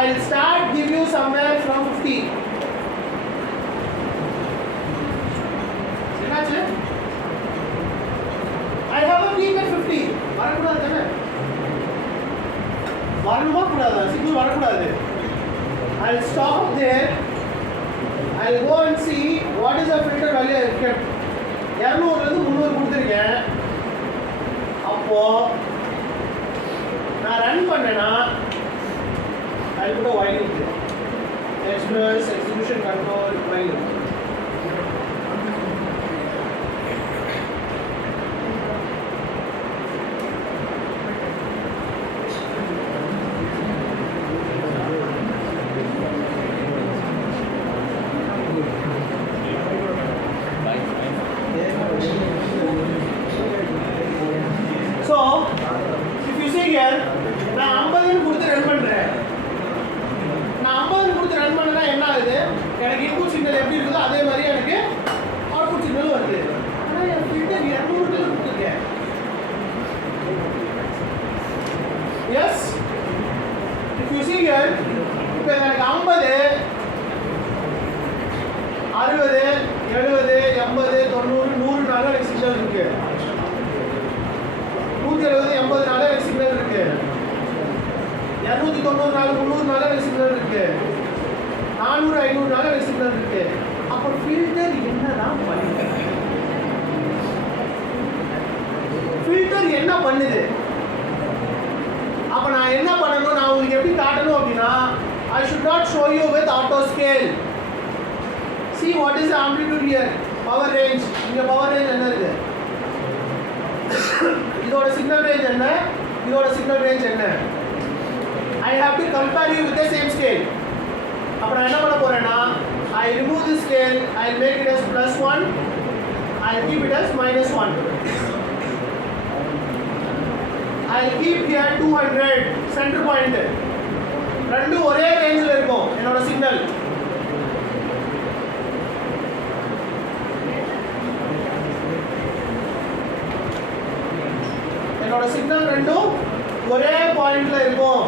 I'll start give you somewhere from 50. என்னாச்சு? I have a peak at 50. வரக்கூடாது தானே? வரணுமா கூடாதா? சிக்னல் வரக்கூடாது. I'll stop there. I'll go and see what is the filter value I have kept. 200 இருந்து 300 கொடுத்துருக்கேன். அப்போ நான் ரன் பண்ணேன்னா I'll put a while in there. Express, execution control, while. So, if you see here, நான் 50 கொடுத்து run பண்றேன். நான் 50 கொடுத்து ரன் பண்ணனா என்ன ஆகுது? எனக்கு இன்புட் சிக்னல் எப்படி இருக்குதோ அதே மாதிரி எனக்கு அவுட்புட் சிக்னல் வருது. ஆனா என் ஃபில்டர் 200 கொடுத்துருக்கேன். Yes. If you see here, இப்போ எனக்கு 50 60 70 80 90 100 நால எனக்கு சிக்னல் இருக்கு. 170 80 நால எனக்கு சிக்னல் இருக்கு. 290 நாள் 300 நால எனக்கு சிக்னல் இருக்கு. 400 500 நால எனக்கு சிக்னல் இருக்கு. அப்போ ஃபில்டர் என்னதான் பண்ணுது? ஃபில்டர் என்ன பண்ணுது? அப்ப நான் என்ன பண்ணணும்? நான் உங்களுக்கு எப்படி காட்டணும் அப்படின்னா I should not show you with auto scale. See what is the amplitude here? Power range. இங்க power range என்ன இருக்கு? இதோட signal range என்ன? இதோட signal range என்ன? I have to compare you with the same scale. அப்ப நான் என்ன பண்ண போறேன்னா I remove this scale, I'll make it as +1, I'll keep it as -1. I'll keep here 200 center point. ரெண்டும் ஒரே ரேஞ்சில் இருக்கும் என்னோட சிக்னல். என்னோட சிக்னல் ரெண்டும் ஒரே பாயிண்ட்ல இருக்கும்.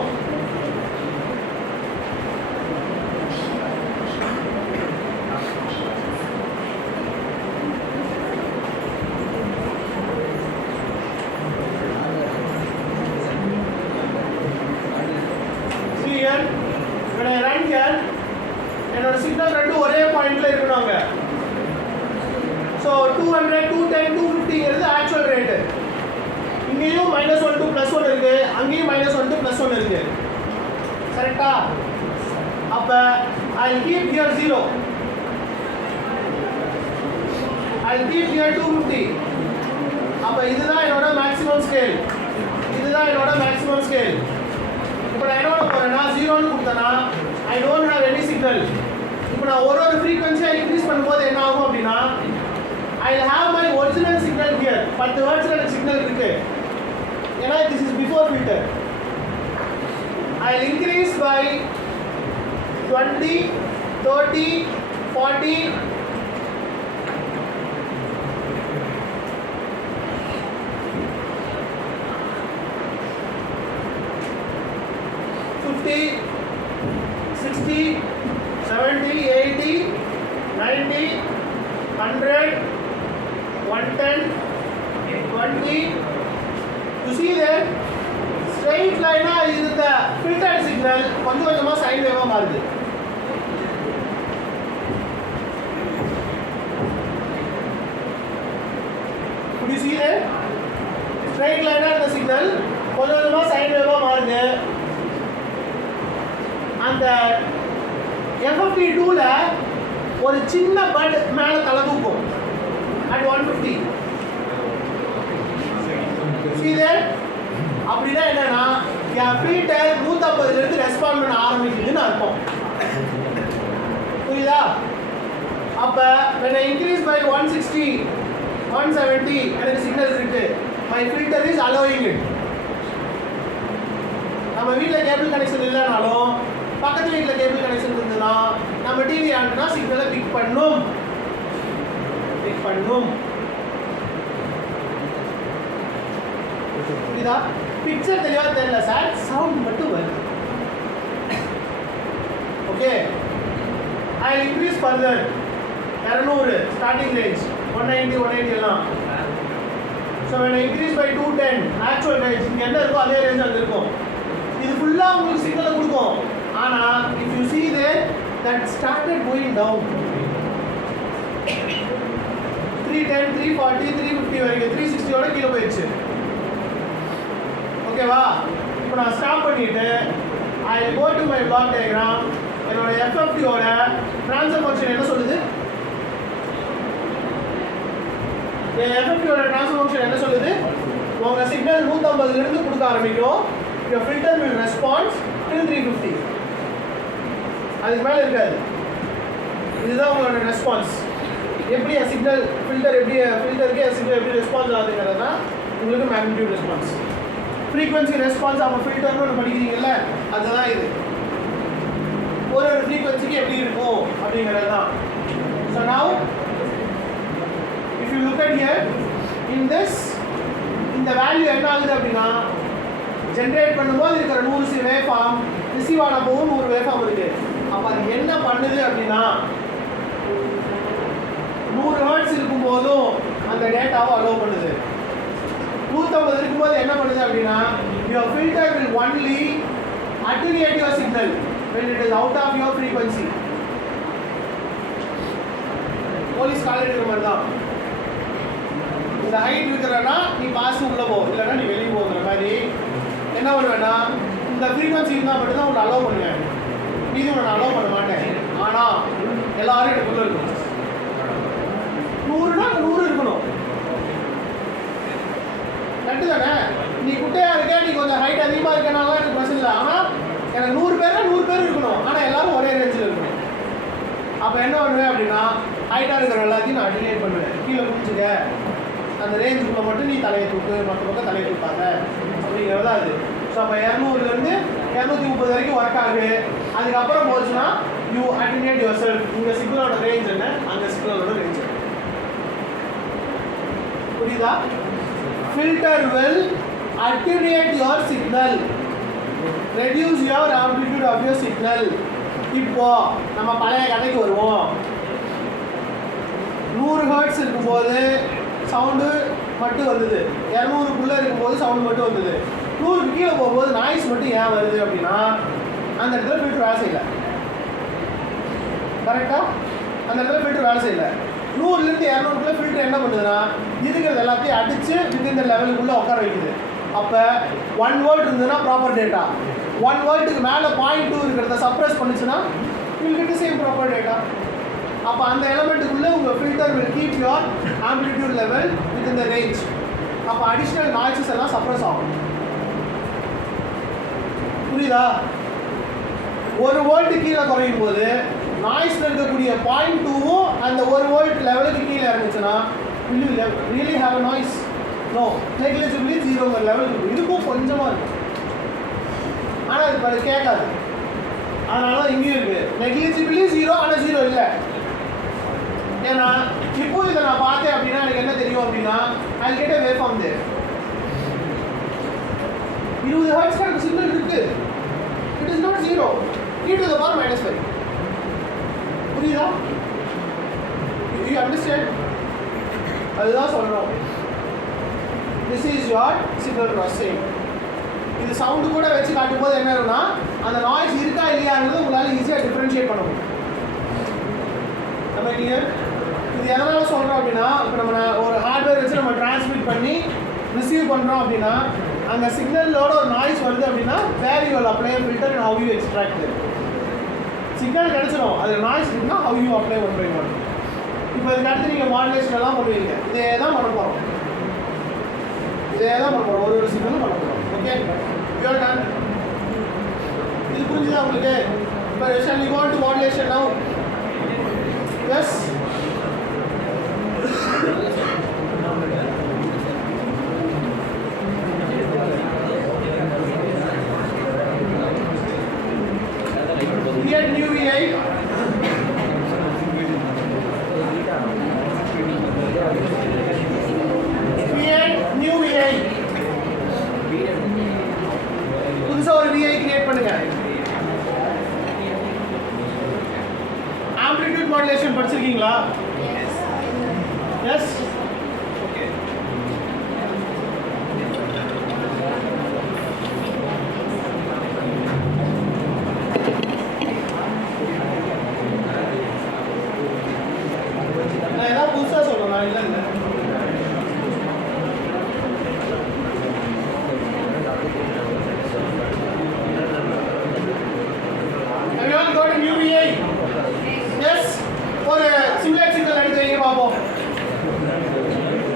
When I run here, என்னோட சிக்னல் ரெண்டும் ஒரே பாயிண்ட்ல இருக்கணுங்க. So 200, 210, 250 இங்கிறது ஆக்சுவல் ரேட். இங்கேயும் -1 to +1 இருக்கு, அங்கேயும் -1 to +1 இருக்கு. கரெக்ட்டா? அப்ப I'll keep here 0. I'll keep here 250. அப்ப இதுதான் என்னோட மேக்ஸிமம் ஸ்கேல். இதுதான் என்னோட மேக்ஸிமம் ஸ்கேல். இப்போ நான் என்ன பண்ண போறேன்னா 0 ன்னு கொடுத்தனா I don't have any signal. இப்போ நான் ஒரு frequency increase பண்ணும்போது என்ன ஆகும் அப்படினா I'll have my original signal here. 10 Hz ல சிக்னல் இருக்கு. ஏன்னா this is before filter. I'll increase by 20, 30, 40, 50, 60, 70, 80, 90, 100, 110, 20. You see there? Straight line is the filtered signal. கொஞ்சம் கொஞ்சமா sine wave மாறுது. Could you see there? Straight line the signal கொஞ்சம் கொஞ்சமா sine wave மாறுது. அந்த FFT2 ல ஒரு சின்ன பட் மேல தலை தூக்கும் at 150. See there? அப்படினா என்னன்னா என் ஃபில்டர் 150 ல இருந்து ரெஸ்பாண்ட் பண்ண ஆரம்பிக்குதுன்னு அர்த்தம். புரியுதா? அப்ப when I increase by 160, 170 எனக்கு சிக்னல் இருக்கு. My filter is allowing it. நம்ம வீட்ல கேபிள் கனெக்ஷன் இல்லனாலும் பக்கத்து வீட்ல கேபிள் கனெக்ஷன் இருந்ததுனா நம்ம டிவி ஆன்டனா சிக்னலை பிக் பண்ணும். புரியுதா? பிக்சர் தெளிவா தெரியல சார், சவுண்ட் மட்டும் வருது. I'll increase further 200 starting range 190 எல்லாம். So when I increase by 210 actual range இங்க என்ன இருக்கோ அதே ரேஞ்ச் அங்க இருக்கும். இது ஃபுல்லா உங்களுக்கு சிக்னல் கொடுக்கும். ஆனா if you see there that started going down 310 340 350 வரைக்கும் 360 ஓட கீழ போயிடுச்சு. ஓகேவா? இப்போ நான் ஸ்டாப் பண்ணிட்டு I will go to my block diagram. என்னோட FFT ஓட ட்ரான்ஸ்ஃபர் ஃபங்க்ஷன் என்ன சொல்லுது? என் FFT ஓட ட்ரான்ஸ்ஃபர் ஃபங்க்ஷன் என்ன சொல்லுது? உங்க சிக்னல் 150 ல இருந்து கொடுக்க ஆரம்பிக்கும். Your filter will respond till 350. அதுக்கு மேல இருக்காது. இதுதான் உங்களோட ரெஸ்பான்ஸ். எப்படி சிக்னல் ஃபில்டர் எப்படி ஃபில்டருக்கு சிக்னல் எப்படி ரெஸ்பான்ஸ் ஆகுதுங்கிறது தான் உங்களுக்கு magnitude response. Frequency response of ஃபில்டர்னு ஒன்று படிக்கிறீங்கல்ல அதுதான் இது. ஒரு ஃப்ரீக்வன்சிக்கு எப்படி இருக்கும் அப்படிங்கிறது தான். So now if you look at here in this இந்த வேல்யூ என்ன ஆகுது அப்படின்னா ஜென்ரேட் பண்ணும்போது இருக்கிற 100 வேவ் ஃபார்ம் ரிசீவ் ஆன போகும் 100 வேவ் ஃபார்ம் இருக்கு. அப்போ அது என்ன பண்ணுது அப்படின்னா 100 ஹெர்ட்ஸ் இருக்கும்போதும் அந்த டேட்டாவை அலோவ் பண்ணுது. 150 இருக்கும்போது என்ன பண்ணுது அப்படின்னா your filter will only attenuate your signal when it is out of your frequency. Police கால் எடுக்கிற மாதிரி தான். இந்த ஹைட் இருக்கிறனா நீ பாஸ் உள்ள போ, இல்லைன்னா நீ வெளியே போகிற மாதிரி என்ன பண்ணுவேன்னா இந்த ஃப்ரீக்வன்சி இருந்தால் மட்டும்தான் உன்னை அலோவ் பண்ணுவேன், மீதி உன்னை அலோவ் பண்ண மாட்டேன். ஆனால் எல்லாரும் எனக்குள்ள இருக்கணும். 100னா 100 இருக்கணும். கரெக்டு தானே? நீ குட்டையாக இருக்க, நீ கொஞ்சம் ஹைட் அதிகமாக இருக்கனால எனக்கு பிரச்சனை இல்லை. ஆனால் எனக்கு 100 பேர்னா 100 பேர் இருக்கணும். ஆனால் எல்லாரும் ஒரே ரேஞ்சில் இருக்கணும். அப்போ என்ன பண்ணுவேன் அப்படின்னா ஹைட்டாக இருக்கிற எல்லாத்தையும் நான் அட்டினேட் பண்ணுவேன். கீழே குடிச்சுக்க, அந்த ரேஞ்சுக்குள்ளே மட்டும் நீ தலையை தூக்கு, மற்ற பக்கம் தலையை தூக்காத அப்படிங்கிறது தான் அது. ஸோ அப்போ 200லேருந்து 230 வரைக்கும் ஒர்க் ஆகுது. அதுக்கப்புறம் போச்சுன்னா யூ அட்டினேட் யுவர் செல்ஃப். இந்த சிக்னலோட ரேஞ்ச் என்ன, அந்த சிக்னலோட ரேஞ்ச் என்ன. புரியுதா? Filter will attenuate your signal, reduce your amplitude of your signal. இப்போ நம்ம பழைய கதைக்கு வருவோம். 100 ஹெர்ட்ஸ் இருக்கும்போது சவுண்டு மட்டும் வந்தது, 200க்குள்ளே இருக்கும்போது சவுண்டு மட்டும் வந்தது. 100க்கு கீழே போகும்போது நாய்ஸ் மட்டும் ஏன் வருது அப்படின்னா அந்த இடத்துல ஃபில்டர் வேலை செய்யலை. கரெக்டாக? அந்த இடத்துல ஃபில்டர் வேலை செய்யலை. 100லேருந்து 200க்குள்ளே ஃபில்டர் என்ன பண்ணுதுன்னா இருக்கிறது எல்லாத்தையும் அடித்து வித்தின் இந்த லெவலுக்குள்ளே உட்கார வைக்குது. அப்போ 1 வோல்ட் இருந்ததுன்னா ப்ராப்பர் டேட்டா, 1 வோல்ட்டுக்கு மேலே 0.2 இருக்கிறத சப்ரஸ் பண்ணுச்சுன்னா will get the same proper data. அப்போ அந்த எலமெண்ட்டுக்குள்ளே உங்கள் filter will keep your amplitude level with இந்த ரேஞ்ச். அப்போ அடிஷ்னல் நாய்ஸஸ் எல்லாம் சப்ரஸ் ஆகும். புரியுதா? 1 வோல்ட் கீழே குறையும் போது நாய்ஸில் இருக்கக்கூடிய 0.2வும் அந்த 1 வோல்ட் லெவலுக்கு கீழே இருந்துச்சுன்னா will you really have a noise? No. Negligibly 0 லெவலுக்கு இருக்கும், கொஞ்சமாக இருக்கும். ஆனால் அது கேட்காது. அதனால தான் இங்கேயும் இருக்குது நெக்லிஜிபிளி 0, ஆனால் 0 இல்லை. ஏன்னா இப்போ இதை நான் பார்த்தேன் அப்படின்னா எனக்கு என்ன தெரியும் அப்படின்னா I'll get a waveform there. 20 hertz எனக்கு சிக்னல் இருக்கு. It is not 0. e to the power -5. புரியுதா? You understand? அதுதான் சொல்கிறோம். This is your signal processing. இது சவுண்டு கூட வச்சு காட்டும்போது என்ன இருக்குன்னா அந்த நாய்ஸ் இருக்கா இல்லையாங்கிறது உங்களால் ஈஸியாக டிஃப்ரென்ஷியேட் பண்ண முடியும். நம்ம கிளியர்? இது எதனால் சொல்கிறோம் அப்படின்னா இப்போ நம்ம ஒரு ஹார்ட்வேர் வச்சு நம்ம டிரான்ஸ்மிட் பண்ணி ரிசீவ் பண்ணுறோம் அப்படின்னா அந்த சிக்னலோட ஒரு நாய்ஸ் வருது அப்படின்னா where you will apply filter and how you extract. Signal கிடச்சிடும், அது நாய்ஸ் இருக்குன்னா ஹவ் யூ அப்ளை 1 by 1. இப்போ இதுக்கு அடுத்து நீங்கள் மாடுலேஷன் எல்லாம் பண்ணுவீங்க. இதே தான் பண்ண போகிறோம், ஒரு சிக்னலும் பண்ண போகிறோம். Okay, you are done. இது புரிஞ்சுதா உங்களுக்கு? இப்போ shall we go on to modulation now? Yes. Create new VI. Create new VI. புதுசா ஒரு VI கிரியேட் பண்ணுங்க. ஆம்பிளிட்யூட் மாடுலேஷன் படிச்சிருக்கீங்களா? எஸ். ஓகே. நான் ஏதாவது புதுசாக சொல்லணும் இல்லை இல்லை. ஒரு சிமுலேட் சிக்னல் எடுத்து வைங்க பார்ப்போம்.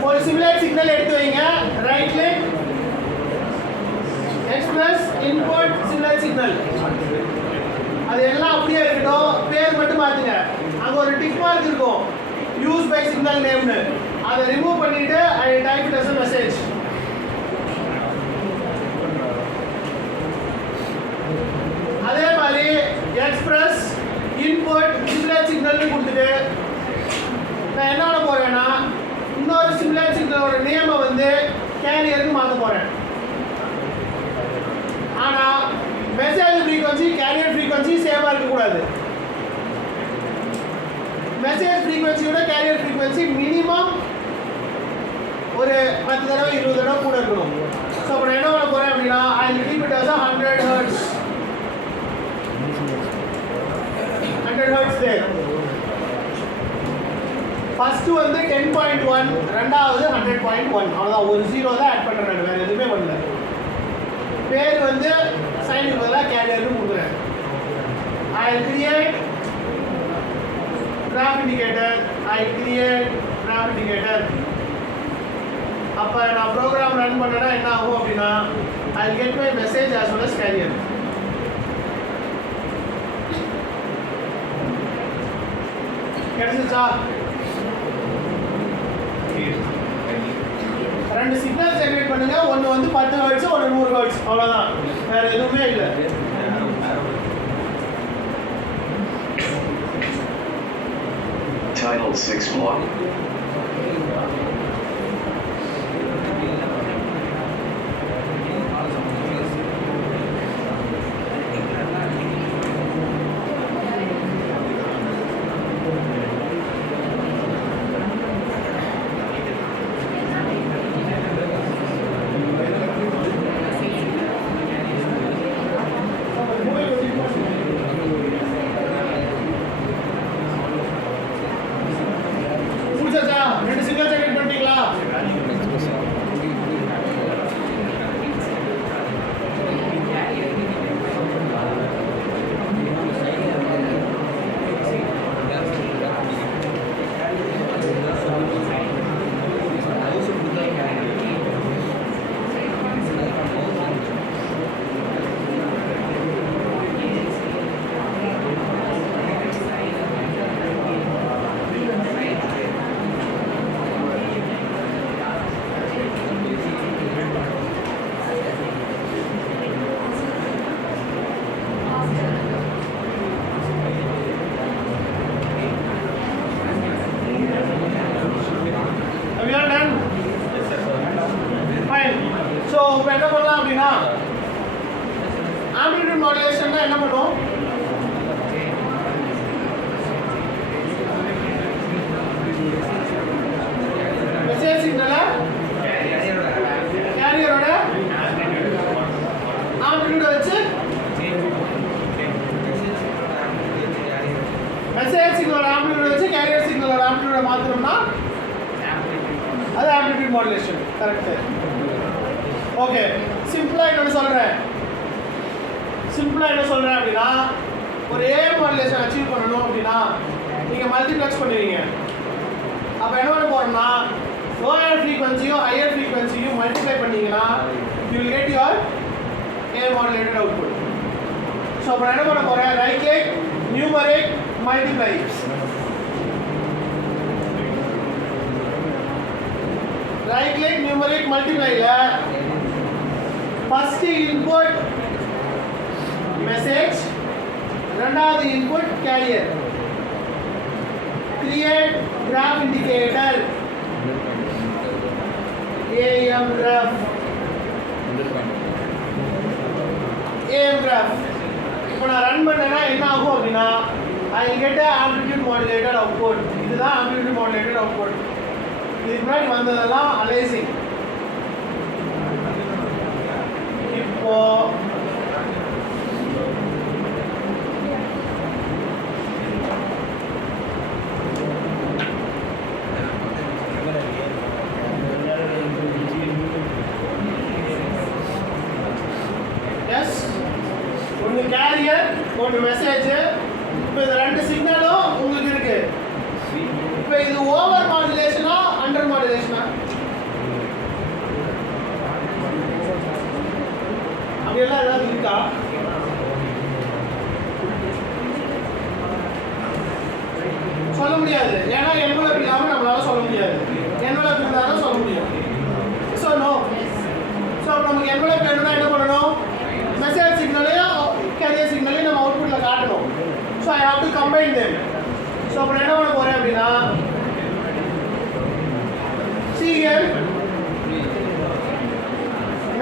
ஒரு சிமுலேட் சிக்னல் எடுத்து வைங்க. Right click express input simulate signal. அது எல்லாம் அப்படியே இருக்கட்டும், பேர் மட்டும் மாத்துங்க. அங்க ஒரு டிக் மார்க் இருக்கும், யூஸ் பை சிக்னல் நேம்னு. அதை ரிமூவ் பண்ணிட்டு I type it as a message. அதே மாதிரி எக்ஸ்பிரஸ் இன்புட் சிமுலேட் சிக்னல்னு கொடுத்துட்டு நான் என்ன பண்ண போறேன்னா இன்னொரு சிமுலேட் சிக்னலோட நேமை வந்து கேரியருக்கு மாற்ற போறேன். ஆனா மெசேஜ் ஃப்ரீக்வன்சி கேரியர் ஃப்ரீக்வன்சி சேமா இருக்கக்கூடாது. மெசேஜ் ஃப்ரீக்வன்சியோட கேரியர் ஃப்ரீக்வன்சி மினிமம் ஒரு 10 தடவை 20 தடவை கூட இருக்கணும். ஸோ இப்போ நான் என்ன பண்ண போறேன் அப்படின்னா I will keep it as 100 Hz. 100 Hz there. First வந்து 10.1, ரெண்டாவது 100.1. அவ்வளோதான், ஒரு 0 தான் ஆட் பண்ணுறேன், வேறு எதுவுமே பண்ணல. பேர் வந்து சைனுக்கு பதிலாக கேரியர்னு கொடுக்குறேன். I create graph indicator. அப்போ நான் ப்ரோக்ராம் ரன் பண்ணேன்னா என்ன ஆகும் அப்படின்னா I get my message as well as carrier. கிடைச்சிச்சா? ரெண்டு சிக்னல் ஜெனரேட் பண்ணுங்க. ஒன்று வந்து 10 Hz, ஒன்று 100 Hz. அவ்வளோதான், வேற எதுவுமே இல்லை. Title 6 block. ரெண்டு சிக்னல் ஜெனரேட் பண்ணிட்டீங்களா? ஸோ இப்போ என்ன பண்ணலாம் அப்படின்னா ஆம்ப்ளிட்யூட் மாடுலேஷன்னா என்ன பண்ணுவோம்? மெசேஜ் சிக்னலை கேரியரோட ஆம்ப்ளிட்யூட வச்சு மெசேஜ் சிக்னலோட ஆம்ப்ளிட்யூட வச்சு கேரியர் சிக்னலோட ஆம்ப்ளிட்யூட மாற்றணும்னா அது ஆம்ப்ளிட்யூட் மாடுலேஷன். கரெக்டு. ஓகே, சிம்பிளாக என்ன சொல்கிறேன் அப்படின்னா ஒரு ஏ மாடுலேஷன் அச்சீவ் பண்ணணும் அப்படின்னா நீங்கள் மல்டிப்ளெக்ஸ் பண்ணுவீங்க. அப்போ என்ன பண்ண போகிறோம்னா லோயர் ஃப்ரீக்வன்சியும் ஹையர் ஃப்ரீக்வன்சியும் மல்டிப்ளை பண்ணிங்கன்னா you will get your a modulated output. So அப்புறம் என்ன பண்ண போகிறேன்? Right click numeric multiply. Right click numeric மல்டிப்ளைல ஃபர்ஸ்ட் இன்புட் மெசேஜ், ரெண்டாவது input carrier. Create graph indicator AM graph. இப்போ நான் ரன் பண்ணேன்னா என்ன ஆகும் அப்படின்னா I will get a amplitude modulated output. இதுதான் amplitude modulated output. இதுக்கு முன்னாடி வந்ததெல்லாம் அலைசிங். இப்போ ஒன்று கேரியர் ஒன்று மெசேஜ். இப்போ இந்த ரெண்டு சிக்னலும் உங்களுக்கு இருக்கு. இப்போ இது ஓவர் மாடுலேஷனா அண்டர் மாடுலேஷனா? அப்படியெல்லாம் ஏதாவது இருக்கா? சொல்ல முடியாது. ஏன்னா என்வலப் இல்லாமல் நம்மளால சொல்ல முடியாது. என்வலப் இருந்தால் தான் சொல்ல முடியும். So no. ஸோ நமக்கு என்வலப் வேணும்னா என்ன பண்ணணும்? மெசேஜ் சிக்னலையும் கேரியர் சிக்னலையும் நம்ம அவுட்புட்டில் காட்டணும். So I have to combine them. So அப்புறம் என்ன பண்ண போகிறேன் அப்படின்னா சிஎல்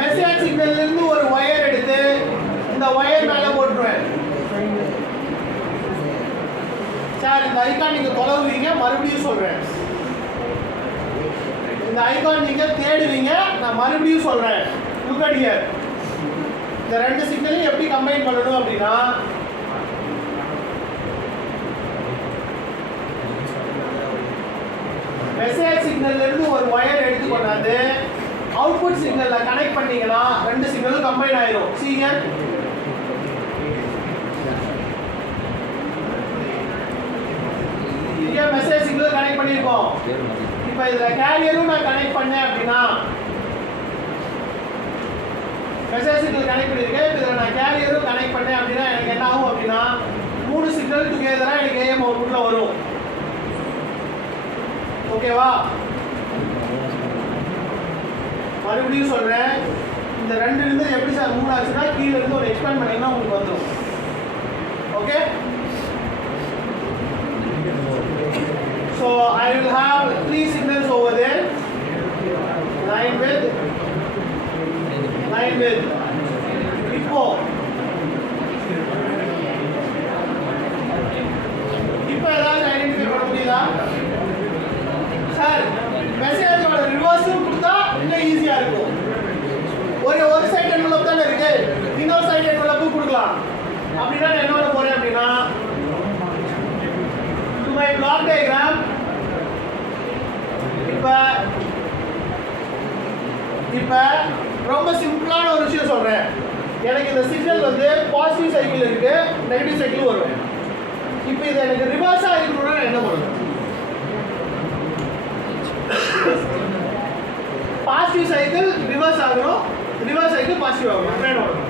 மெசேஜ் சிக்னல்லேருந்து ஒரு ஒயர் எடுத்து இந்த ஒயர் மேலே போட்டுருவேன். சார் இந்த ஐகான் நீங்கள் தொலைவுவீங்க, மறுபடியும் சொல்கிறேன். இந்த ஐகான் நீங்கள் தேடுவீங்க, நான் மறுபடியும் சொல்கிறேன். Look at here. இந்த ரெண்டு சிக்னலையும் எப்படி கம்பைன் பண்ணணும் அப்படின்னா மெசேஜ் சிக்னல்ல இருந்து ஒரு ஒயர் எடுத்து கொண்டாந்து அவுட்புட் சிக்னல்ல கனெக்ட் பண்ணீங்கன்னா ரெண்டு சிக்னலும் கம்பைன் ஆயிடும். சீரியல் இங்க மெசேஜ் சிக்னல் கனெக்ட் பண்ணிருக்கோம். இப்போ இதுல கேரியரும் நான் கனெக்ட் பண்ணேன் அப்படின்னா மெசேஜ் சிக்னல் கனெக்ட் பண்ணியிருக்கேன். இதில் நான் கேரியரும் கனெக்ட் பண்ணேன் அப்படின்னா எனக்கு என்ன ஆகும் அப்படின்னா 3 சிக்னல் டுகெதராக எனக்கு ஏஎம் அவுட்புட்டில் வரும். ஓகேவா? மறுபடியும் சொல்கிறேன். இந்த ரெண்டு இருந்து எப்படி சார் 3 ஆச்சுன்னா கீழே இருந்து ஒரு எக்ஸ்பேண்ட் பண்ணிங்கன்னா உங்களுக்கு வந்துடும். Okay? So I will have 3 signals over there. 9 with இப்போ ஏதாவது ஐடென்டிஃபை பண்ண முடியுதா சார்? மெசேஜோட ரிவர்ஸும் கொடுத்தா இன்னும் ஈஸியாக இருக்கும். ஒரு சைட் என்வலப் தானே இருக்கு, இன்னொரு சைட் என்வலப்பும் கொடுக்கலாம். அப்படின்னா நான் என்ன பண்ண போறேன் அப்படின்னா டு மை பிளாக் டயக்ராம் இப்போ ரொம்ப சிம்பிளான ஒரு விஷயம் சொல்கிறேன். எனக்கு இந்த சிக்னல் வந்து பாசிட்டிவ் சைக்கிள் இருக்கு, நெகட்டிவ் சைக்கிள் வரும். இப்போ இது எனக்கு ரிவர்ஸாக இருக்கணும்னா நான் என்ன பண்ணுவேன்? பாசிட்டிவ் சைக்கிள் ரிவர்ஸ் ஆகணும், ரிவர்ஸ் சைக்கிள் பாசிட்டிவ் ஆகணும். என்ன பண்ணணும்?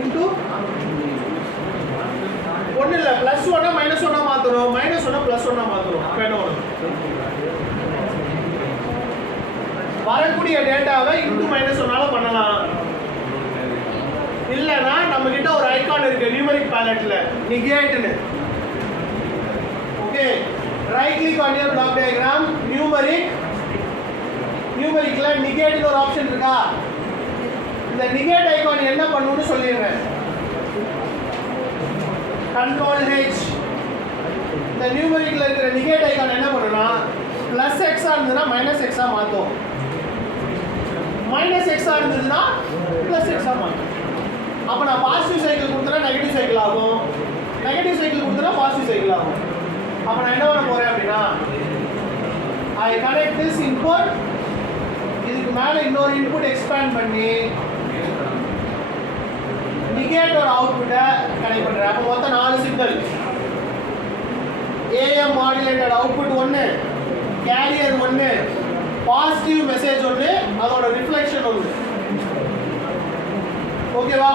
இன்டூ ஒன்றும் இல்லை, +1 -1 மாற்றணும், -1 +1 மாற்றணும். அப்போ என்ன பண்ணணும்? வரக்கூடிய டேட்டாவை இன்டூ -1 பண்ணலாம். இல்லைன்னா நம்ம கிட்ட ஒரு ஐகான் இருக்கு நியூமரிக் பேலட்ல, நிகேட்னு. Okay, right click on your block diagram, நியூமரிக்ல நிகேட்னு ஒரு ஆப்ஷன் இருக்கா? இந்த நிகேட் ஐகான் என்ன பண்ணுன்னு சொல்லிடுறேன். Control H. இந்த நியூமரிக்ல இருக்கிற நிகேட் ஐகான் என்ன பண்ணுனா +x இருந்ததுன்னா -x மாத்தும், -x இருந்ததுன்னா +x மாத்தும். அப்போ நான் பாசிட்டிவ் சைக்கிள் கொடுத்தா நெகட்டிவ் சைக்கிள் ஆகும், நெகட்டிவ் சைக்கிள் கொடுத்தா பாசிட்டிவ் சைக்கிள் ஆகும். அப்போ நான் என்ன பண்ண போறேன் அப்படின்னா ஐ கனெக்ட் திஸ் இன்புட், இதுக்கு மேலே இன்னொரு இன்புட் எக்ஸ்பேண்ட் பண்ணி நிகேட் ஒரு அவுட்புட்டை கனெக்ட் பண்ணுறேன். அப்போ மொத்தம் 4 signal. AM modulated output 1, carrier 1, positive message 1, அதோட ரிஃப்ளெக்ஷன் 1. ஓகேவா?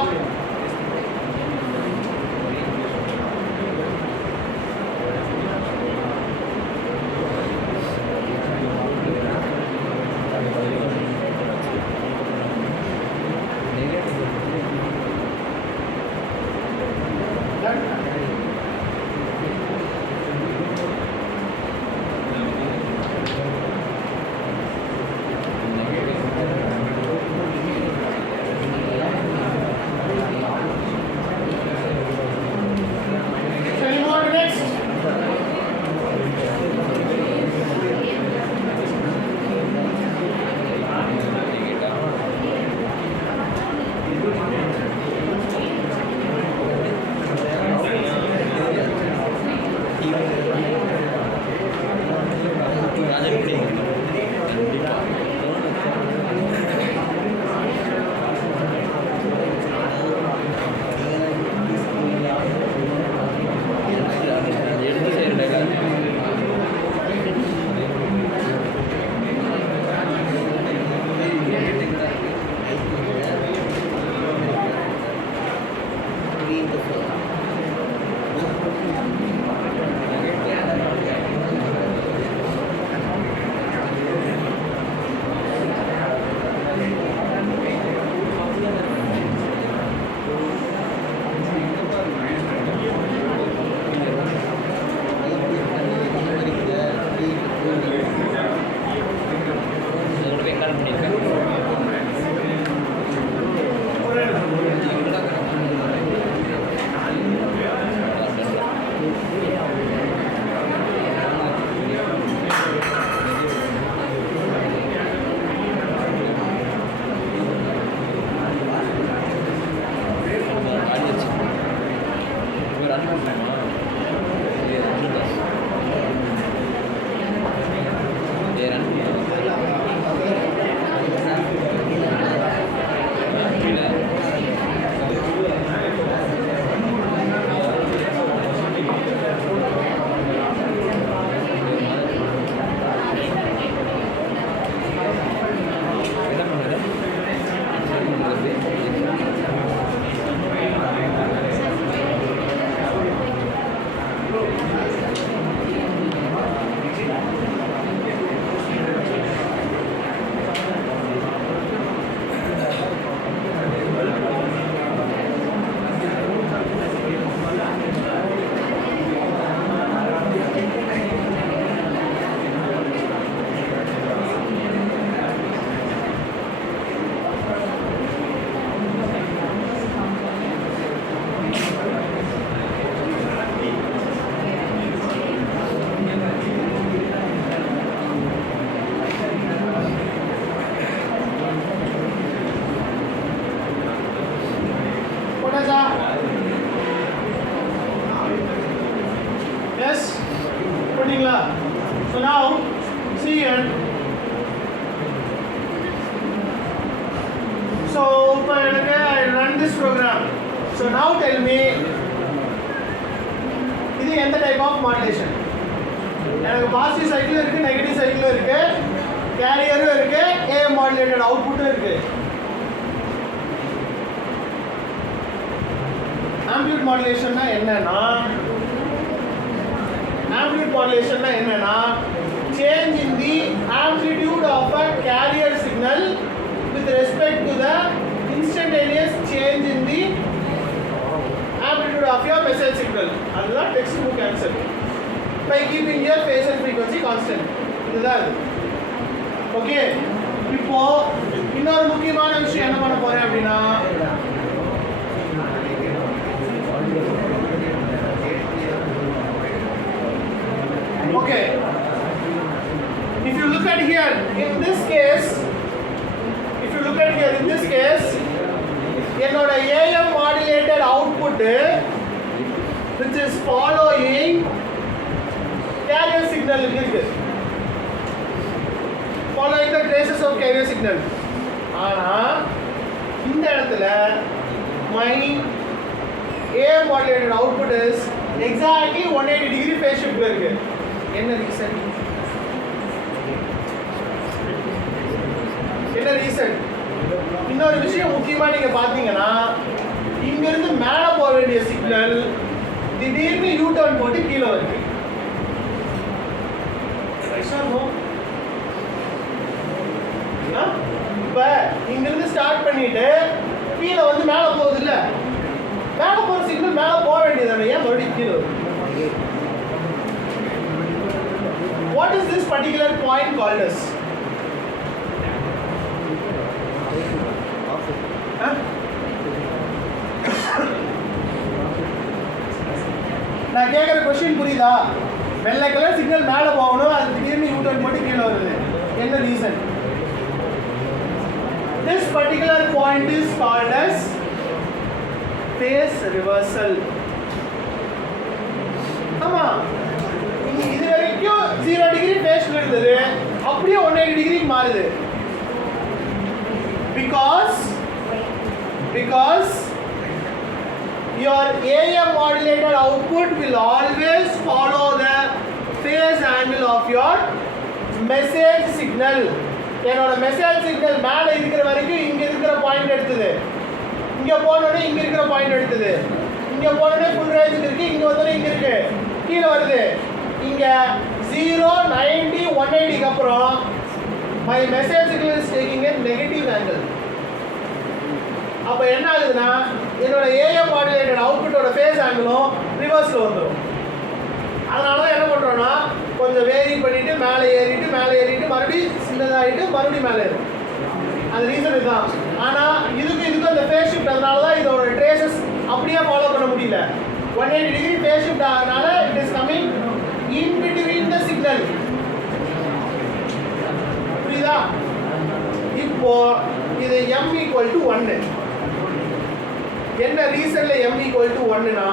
ரன் பண்ணுறாங்களா run Yes? Puttingla. So now, see here. So, I run this program. So now tell me, this is the type of modulation. எனக்கு positive cycle இருக்கு, negative cycle இருக்கு, கேரியரும் இருக்கு, AM modulated அவுட்புட்டும் இருக்கு. Amplitude மாடுலேஷன்னா என்னன்னா change in the amplitude of a carrier signal with respect to the instantaneous change in the amplitude of your message signal. அதுதான் textbook answer. By keeping your phase and frequency constant. இதுதான் okay. இப்போ இன்னொரு முக்கியமான விஷயம் என்ன பண்ண போறேன் அப்படின்னா okay, if you look at here in this case என்னோட AM modulated output which is following carrier signal இருக்கு, following the traces of carrier signal. ஆனா இந்த இடத்துல my AM modulated output is exactly 180 degree phase shift இருக்கு. என்ன reason? இன்னொரு விஷயம் முக்கியமா நீங்க பாத்தீங்கன்னா இங்க இருந்து மேல போக வேண்டிய சிக்னல் திடீர்னு யூ டர்ன் போட்டு கீழே வருது. இப்ப இங்க இருந்து ஸ்டார்ட் பண்ணிட்டு கீழே வந்து மேல போகுது இல்ல, மேல போற சிக்னல் மேல போக வேண்டியதானே, ஏன் மறுபடியும் கீழே வருது? What is this particular point called as? நான் கேட்குற கொஸ்டின் புரியுதா? வெள்ளை கலர் சிக்னல் மேலே போகணும், அது திடீர்னு யூ டர்ன் போட்டு கீழே வருது, என்ன reason? This particular point is called as phase reversal. ஆமா, இது வரைக்கும் 0 டிகிரி ஃபேஸ்ல இருந்தது, அப்படியே 180 டிகிரிக்கு மாறுது. Because your AM modulated output will always follow the phase angle of your message signal. என்னோட மெசேஜ் சிக்னல் மேலே இருக்கிற வரைக்கும் இங்கே இருக்கிற பாயிண்ட் எடுத்தது, இங்கே போனோடனே இங்கே இருக்கிற பாயிண்ட் எடுத்தது, இங்கே போனோடனே ஃபுல் ரேஞ்சுக்கு இருக்குது, இங்கே வந்தோடனே இங்கே இருக்குது, கீழே வருது. இங்கே 0, 90, 180க்கு அப்புறம் my message signal is taking a negative angle. அப்போ என்ன ஆகுதுன்னா என்னோட AM மாடுலேட்டட் அவுட்புட்டோட ஃபேஸ் ஆங்கிளும் ரிவர்ஸில் வந்துடும். அதனால தான் என்ன பண்ணுறோன்னா கொஞ்சம் வேரி பண்ணிவிட்டு மேலே ஏறிட்டு மறுபடியும் சின்னதாகிட்டு மறுபடியும் மேலே ஏறும். அது ரீசன் இதுதான். ஆனால் இதுக்கும் அந்த ஃபேஸ் ஷிஃப்ட், அதனால தான் இதோட ட்ரேசஸ் அப்படியே ஃபாலோ பண்ண முடியல. 180 டிகிரி ஃபேஸ் ஷிஃப்ட் ஆகிறதுனால it is coming in between the signal. புரியுதா? இப்போ இது m = 1. என்ன ரீசன்ல m = 1னா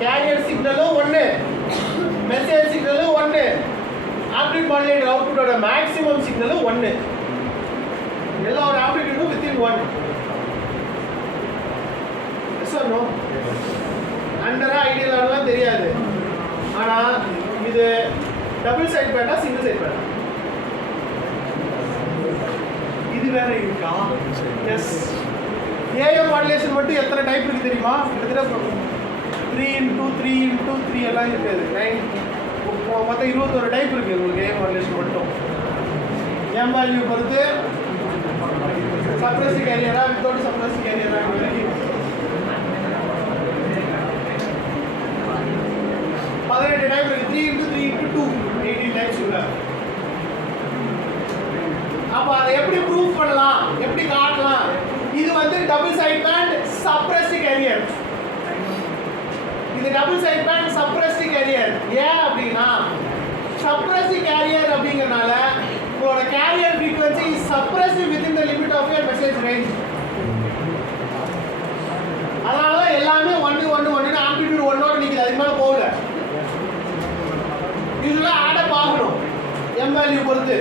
கேரியர் சிக்னலும் ஒன்று, மெசேஜ் சிக்னலும் ஒன்று, ஆம்ப்ளிட் மாடுலேட்டர் அவுட்புட்டோட மேக்ஸிமம் சிக்னலும் ஒன்று. எல்லாரோட ஆம்ப்ளிட்யூடும் வித்தின் ஒன். நோ அண்டரா ஐடியலாம் தெரியாது. ஆனால் இது டபுள் சைட் பேண்டா சிங்கிள் சைட் பேண்டா? இது வேற இருக்கா? எஸ். ஏஎம் மாடுலேஷன் மட்டும் எத்தனை டைப் இருக்கு தெரியுமா? கிட்டத்தட்ட 3x3x3 எல்லாம் இருக்காது. 9 மொத்தம் 21 டைப் இருக்கு உங்களுக்கு ஏஎம் மாடுலேஷன் மட்டும். எம் வேல்யூ பொறுத்து சப்ரஸ் கேரியரா வித்தவுட் சப்ரஸ் கேரியரா 18 டைப் இருக்கு. 3x3x2 18 டைப்ஸ் உள்ள. அப்ப அதை எப்படி ப்ரூஃப் பண்ணலாம், எப்படி காட்டலாம்? இது வந்து double side band suppressed carrier. இது double side band suppressed carrier. ஏன் அப்படின்னா சப்ரஸ்ட் கேரியர் அப்படிங்கறனால உங்களோட carrier frequency is suppressed within the limit of your message range. அதனால எல்லாமே 1 ஆம்ப்ளிட்யூட் 1 ஓட நிக்குது. அதுக்கு மேல போகல. யூசுவலா ஆட் அப் ஆகணும் எம் வேல்யூ பொறுத்து.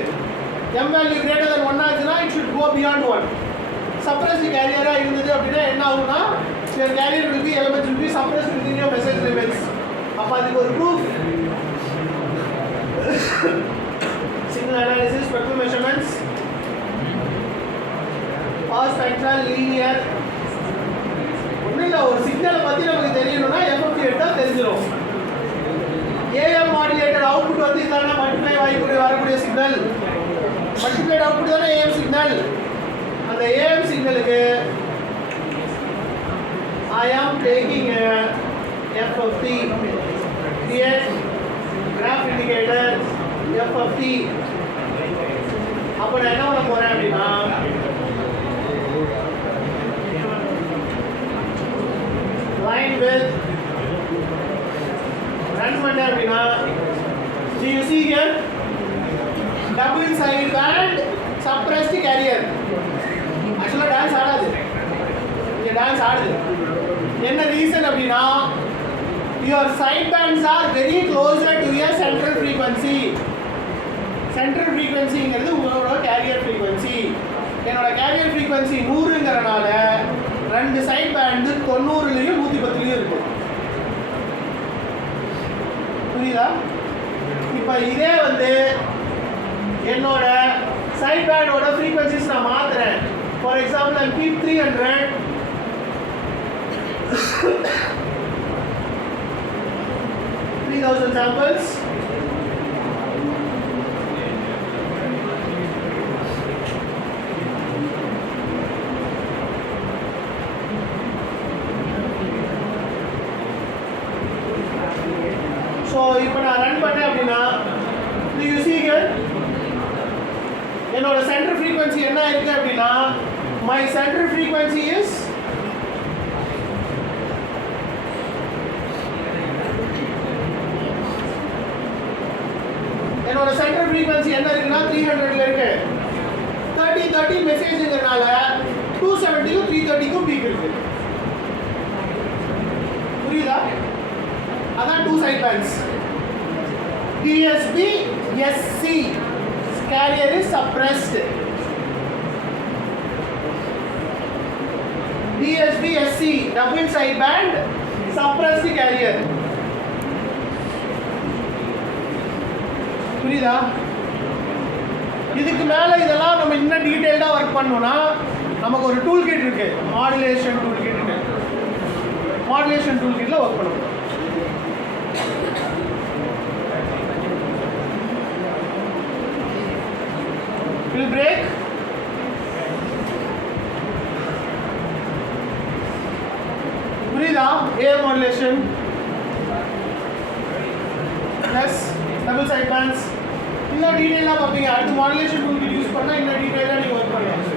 எம் வேல்யூ greater than 1 ஆச்சுன்னா it should go beyond 1. Suppressed கேரியரா இருந்தது அப்படின்னா என்ன ஆகும்னா your carrier will be elements will be suppressed within your message limits. அப்ப அதுக்கு ஒரு proof signal analysis, spectral measurements, or spectral linear. ஒன்றும் இல்லை, ஒரு சிக்னலை பற்றி நமக்கு தெரியணும்னா FFT எடுத்தால் தெரிஞ்சிடும். ஏஎம் மாடுலேட்டர் அவுட்புட் வந்து இதான மல்டிப்ளை வரக்கூடிய சிக்னல். மல்டிப்ளைட் அவுட்புட் தானே ஏஎம் சிக்னல். அந்த ஏஎம் சிக்னலுக்கு I am taking a FFT, create graph indicator FFT. அப்போ நான் என்ன பண்ண போறேன் அப்படின்னா line with run பண்ணேன் அப்படின்னா do you see here double side band suppressed carrier. ஆக்சுவலாக டான்ஸ் ஆடாது, இங்கே டான்ஸ் ஆடுது. என்ன ரீசன் அப்படின்னா your side bands are very closer to your central frequency. Central ஃப்ரீக்வன்சிங்கிறது உங்களோட கேரியர் ஃப்ரீக்வன்சி. என்னோட கேரியர் ஃப்ரீக்வன்சி 100ங்கிறனால ரெண்டு சைட் பேண்டு 90லையும் 110லையும் இருக்கு. புரியுதா? இப்போ இதே வந்து என்னோட சைட் பேண்டோட ஃப்ரீக்வன்சிஸ் நான் மாத்துறேன். ஃபார் எக்ஸாம்பிள் நான் கீப் 300 3000 samples. So இப்போ நான் ரன் பண்ணேன் அப்படின்னா you see here என்னோட சென்டர் ஃப்ரீக்வன்சி என்ன இருக்கு அப்படின்னா my center frequency is என்னோட சென்டர் ஃப்ரீக்வன்சி என்ன இருக்குன்னா 300ல இருக்கு. 30 மெசேஜ்ங்கறனால 270க்கும் 330க்கும் பீக் இருக்கு. புரியுதா? அதான் two side bands. DSB SC carrier is suppressed. DSB SC double side band suppressed carrier. புரியுதா? இதுக்கு மேல இதெல்லாம் நம்ம இன்னும் டீடைல்டா ஒர்க் பண்ணோம்னா நமக்கு ஒரு டூல் கிட் இருக்கு, மாடுலேஷன் டூல் கிட் இருக்கு. மாடுலேஷன் டூல் கிட்ல ஒர்க் பண்ணுவோம். will break புரியுதா? A modulation plus double side bands இன்னும் டீடைலா பார்ப்பீங்க. அடுத்து மாடுலேஷன் டூல் கிட் யூஸ் பண்ணா இன்னும் டீடைலா நீங்க ஒர்க் பண்ணலாம்.